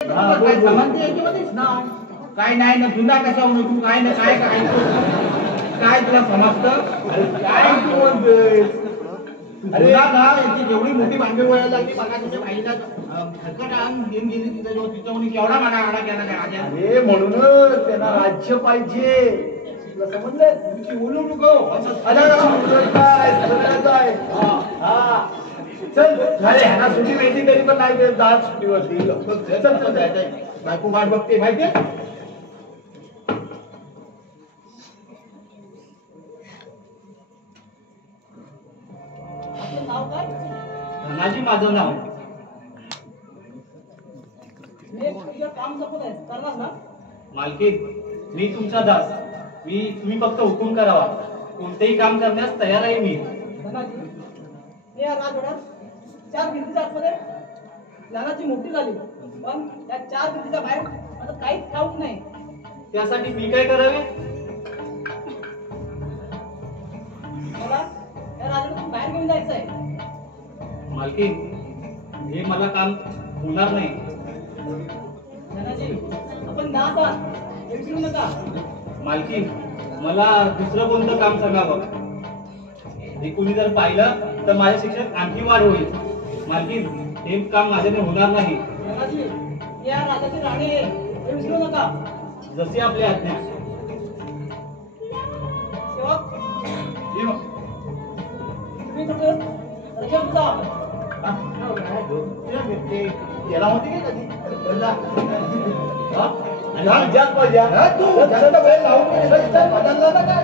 काय समजते याच्यामध्येच ना काय नाही ना जुना कसा तू काय ना काय काय काय तुला समजतं काय तू म्हणतोय अरे ना याची जेवढी मोठी भांडी वळायला लागली बघा तुझ्या बाईला हलकट आण घेऊन गेली तिच्यामुळे केवढा माना आडा केला त्या राजा अरे म्हणूनच त्यांना राज्य पाहिजे तुला समजलं तुमची बोलू नको चल झाले ह्याला सुट्टी माहिती तरी पण नाही दात सुट्टीवरती चल चल जायचंय बायको वाट बघते माहितीये नाव काय? धनाजी माझं नाव काम संपत आहे करणार ना मालकीन मी तुमचा दास तुम्ही फक्त हुकूम करावा कोणतेही काम करण्यास तयार आहे मी धनाजी मी या राजवाड्यात 4 भिंतीच्या आतमध्ये लहानाची मोठी झाली पण त्या 4 भिंतीच्या बाहेर आता काहीच ठाऊक नाही त्यासाठी मी काय करावे मला या राजवाड्यातून बाहेर घेऊन जायचं आहे मालकीन हे मला काम होणार नाही धनाजी आपण दास आहात हे विसरू नका मालकीन मला दुसरं कोणतं काम सांगावं हे कोणी जर पाहिलं तर माझ्या शिक्षणात आणखी वाढ होईल मालकीन हे काम माझ्याने होणार नाही धनाजी या राजाची राणी आहे हे विसरू नका जसे आपले आज्ञा सेवक तुम्ही कसं रजेवर जा याला होती की कधी जास्त पाहिजे तू जास्त वेळ लावून बदलला ना काय